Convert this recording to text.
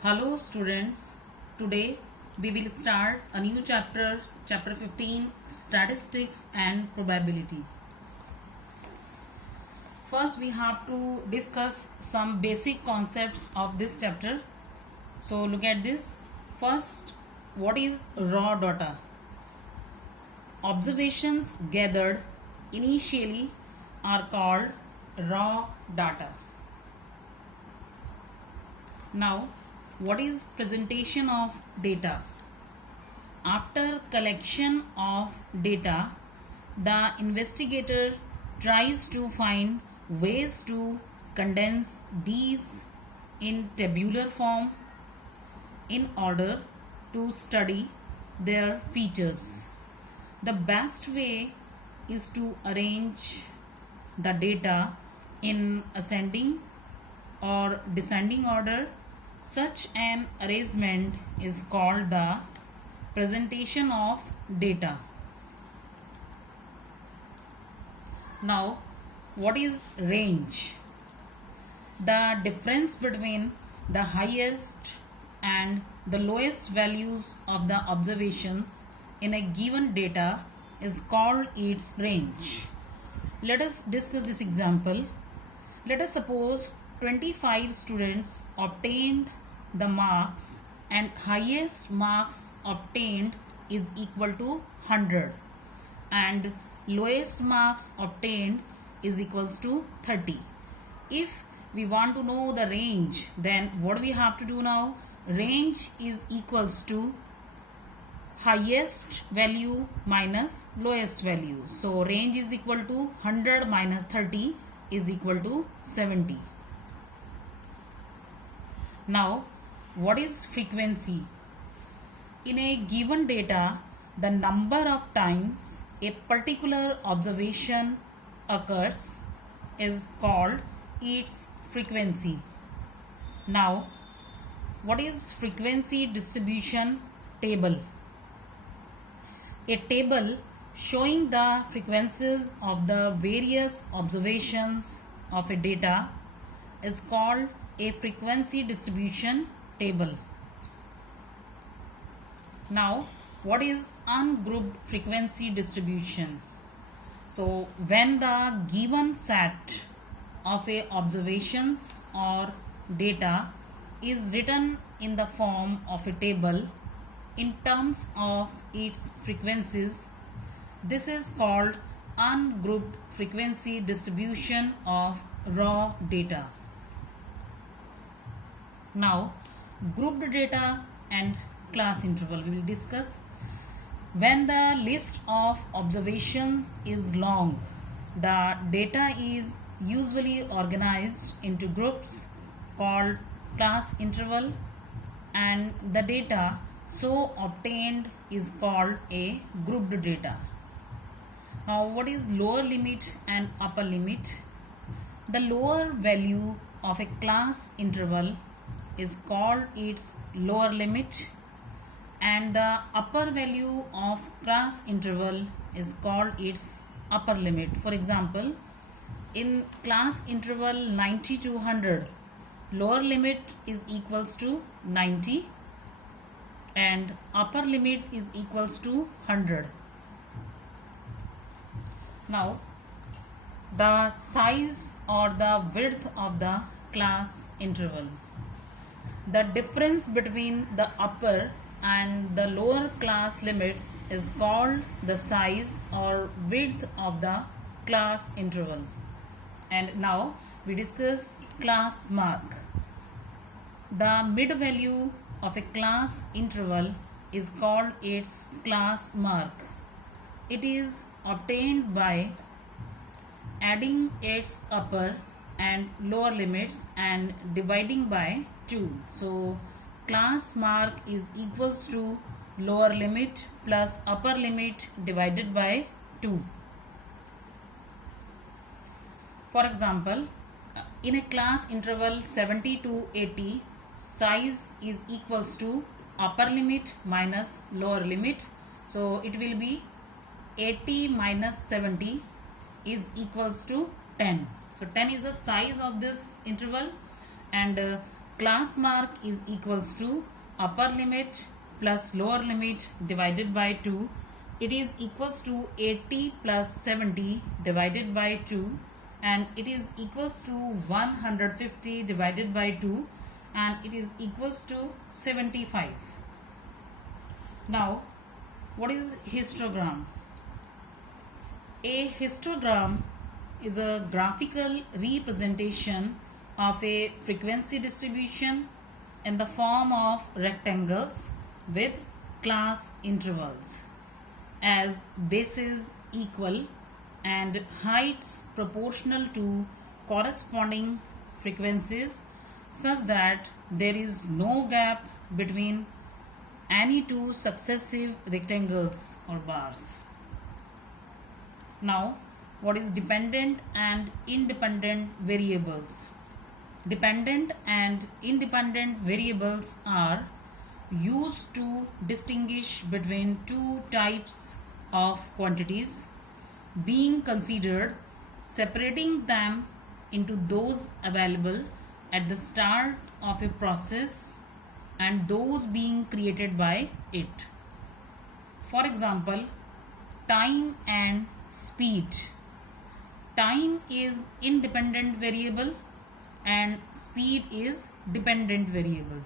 Hello students, today we will start a new chapter, chapter 15, Statistics and Probability. First we have to discuss some basic concepts of this chapter. So look at this. First, what is raw data? Observations gathered initially are called raw data. Now, what is presentation of data? After collection of data, the investigator tries to find ways to condense these in tabular form in order to study their features. The best way is to arrange the data in ascending or descending order. Such an arrangement is called the presentation of data. Now, what is range? The difference between the highest and the lowest values of the observations in a given data is called its range. Let us discuss this example. Let us suppose 25 students obtained the marks and highest marks obtained is equal to 100 and lowest marks obtained is equals to 30. If we want to know the range, then what we have to do now? Range is equals to highest value minus lowest value. So range is equal to 100 minus 30 is equal to 70. Now, what is frequency? In a given data, the number of times a particular observation occurs is called its frequency. Now, what is frequency distribution table? A table showing the frequencies of the various observations of a data is called a frequency distribution table. Now, what is ungrouped frequency distribution? So, when the given set of a observations or data is written in the form of a table in terms of its frequencies, this is called ungrouped frequency distribution of raw data. Now, grouped data and class interval we will discuss. When the list of observations is long, the data is usually organized into groups called class interval, and the data so obtained is called a grouped data. Now, what is lower limit and upper limit? The lower value of a class interval is called its lower limit, and the upper value of class interval is called its upper limit. For example, in class interval 90 to 100, lower limit is equals to 90 and upper limit is equals to 100. Now, the size or the width of the class interval. The difference between the upper and the lower class limits is called the size or width of the class interval. And now we discuss class mark. The mid value of a class interval is called its class mark. It is obtained by adding its upper and lower limits and dividing by 2. So class mark is equals to lower limit plus upper limit divided by 2. For example, in a class interval 70 to 80, size is equals to upper limit minus lower limit. So it will be 80 minus 70 is equals to 10. So 10 is the size of this interval, and class mark is equals to upper limit plus lower limit divided by 2. It is equals to 80 plus 70 divided by 2, and it is equals to 150 divided by 2, and it is equals to 75. Now, what is histogram? A histogram is a graphical representation of a frequency distribution in the form of rectangles with class intervals as bases equal and heights proportional to corresponding frequencies, such that there is no gap between any two successive rectangles or bars. Now, what is dependent and independent variables? Dependent and independent variables are used to distinguish between two types of quantities being considered, separating them into those available at the start of a process and those being created by it. For example, time and speed. Time is independent variable and speed is dependent variable.